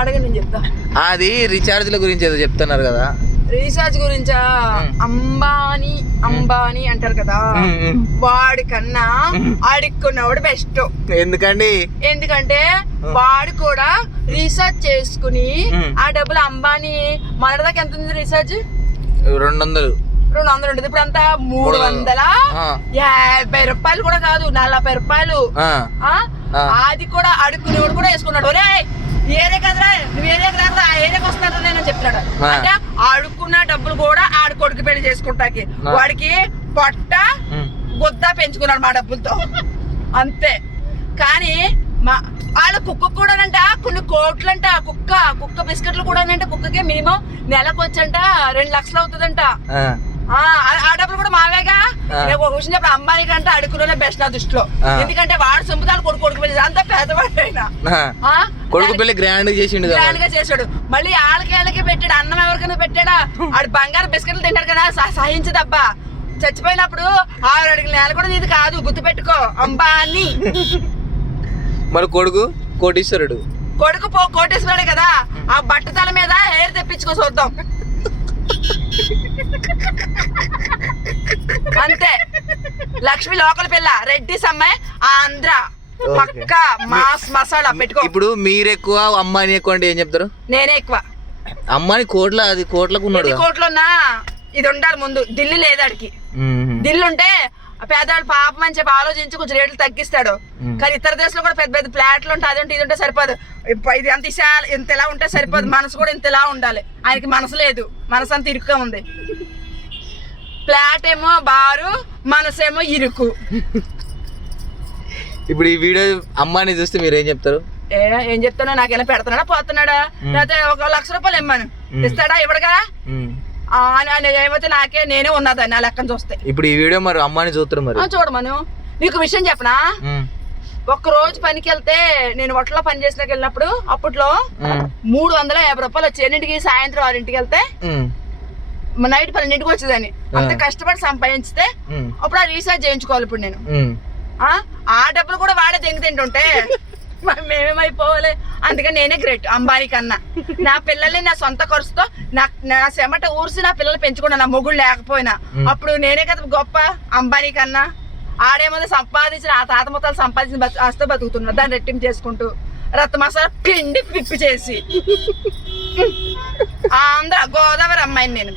అడగండి నేను చెప్తా. అది రీఛార్జ్ల గురించి ఏదో చెప్తున్నారు కదా. రీఛార్జ్ గురించా? అంబానీ అంటారు కదా, వాడి కన్నా అడుక్కున్నవాడు బెస్ట్. ఎందుకంటే వాడు కూడా రీఛార్జ్ చేసుకుని ఆ డబ్బులు అంబానీ మొన్నటిదాకా ఎంత ఉంది రీఛార్జ్? 200 ఉంటుంది. ఇప్పుడు అంతా 350 రూపాయలు కూడా కాదు, 40 రూపాయలు. అది కూడా అడుక్కునేవాడు కూడా వేసుకున్నాడు. ఒరే ఏరియా కదరా, నువ్వు ఏరియాకి రాకరా, ఆ ఏరియాకి వస్తాను నేను చెప్తున్నాడు. అంటే ఆడుకున్న డబ్బులు కూడా ఆడు కొడుకు పెళ్లి చేసుకుంటాకి వాడికి పొట్ట గుద్ద పెంచుకున్నాడు మా డబ్బులతో అంతే. కానీ వాళ్ళ కుక్క కూడానంట కొన్ని కోట్లంట. కుక్క బిస్కెట్లు కూడానంట. కుక్కకి మినిమం నెలకు వచ్చంట 2 లక్షలు అవుతుందంట. ఆ డబ్బులు కూడా మావేగా. ఒక విషయం చెప్పి అమ్మాయి కంటే అడుకునే బెస్ట్ నా దృష్టిలో. ఎందుకంటే వాడు సొంపుతాలు కొడుకు పెళ్లి అంతా పేదవాడు అయినా కొడుకు పెళ్లి గ్రాండ్ గా చేశాడు. మళ్ళీ వాళ్ళకి పెట్టాడు. అన్నం ఎవరికైనా పెట్టాడా? ఆడు బంగారు బిస్కెట్లు తింటాడు కదా, సహించదబ్బా. చచ్చిపోయినప్పుడు 6 అడుగుల నేల కూడా ఇది కాదు, గుర్తు పెట్టుకో అంబానీ. మరి కొడుకు కోటీశ్వరుడు. కోటీశ్వరుడే కదా. ఆ బట్టతల మీద హెయిర్ తెప్పించుకో చూద్దాం అంతే. లక్ష్మి లోకల్ పిల్ల, రెడ్డిస్ అమ్మాయి ఆంధ్ర పక్క మాస్ మసాలా పెట్టుకో. ఇప్పుడు మీరు ఎక్కువ అమ్మాయిని ఎక్కువ అంటే ఏం చెప్తారు? నేనే ఎక్కువ. అమ్మాయిని కోట్లకు ఉన్నాడు. కోట్లున్నా ఇది ఉండాలి ముందు. ఢిల్లీ లేదాడికి. ఢిల్లీ ఉంటే పేదవాళ్ళు పాపం అని చెప్పి ఆలోచించి కొంచెం రేట్లు తగ్గిస్తాడు. కానీ ఇతర దేశంలో కూడా పెద్ద పెద్ద ఫ్లాట్లు ఉంటాయి. అది ఉంటే ఇది ఉంటే సరిపోదు. ఇది అంత ఇంత ఎలా ఉంటే సరిపోదు. మనసు కూడా ఇంత ఎలా ఉండాలి. ఆయనకి మనసు లేదు, మనసు అంత ఇరుకుగా ఉంది. ఫ్లాట్ ఏమో బారు, మనసేమో ఇరుకు. ఇప్పుడు ఈ వీడియో అమ్మాయిని చూస్తే మీరు ఏం చెప్తారు? ఏం చెప్తానో, నాకేనా పెడుతున్నాడా పోతున్నాడా? లేకపోతే 1 లక్ష రూపాయలు ఇమ్మను ఇస్తాడా? ఇవ్వడుగా. ఏమైతే నేనే ఉన్నదాన్ని నా లెక్కను చూస్తే. ఇప్పుడు ఈ వీడియో మరి అమ్మాయిని చూస్తారు మరి చూడమను. నీకు విషయం చెప్పనా? ఒక్క రోజు పనికి వెళ్తే, నేను హోటల్లో పని చేసినాకి వెళ్ళినప్పుడు అప్పట్లో 350 రూపాయలు వచ్చి ఎన్నింటికి? సాయంత్రం 6ంటికి వెళ్తే నైట్ 12ంటికి వచ్చేదాన్ని. అంత కష్టపడి సంపాదించితే అప్పుడు ఆ రీఛార్జ్ చేయించుకోవాలి. ఇప్పుడు నేను ఆ డబ్బులు కూడా వాడే దెంగి తింటుంటే మేమేమైపోవాలి. అందుకని నేనే గ్రేట్ అంబానీ కన్నా. నా పిల్లల్ని నా సొంత ఖర్చుతో నా చెమట ఊర్చి నా పిల్లలు పెంచుకున్నా, నా మొగుడు లేకపోయినా. అప్పుడు నేనే కదా గొప్ప అంబానీ కన్నా. ఆడేమో సంపాదించిన ఆ తాత మొత్తాలు సంపాదించిన ఆస్తో బతుకుతున్నా. దాన్ని రెట్టింపు చేసుకుంటూ రత్త మసాలా పిండి పిప్పి చేసి ఆంధ్ర గోదావరి అమ్మాయిని నేను.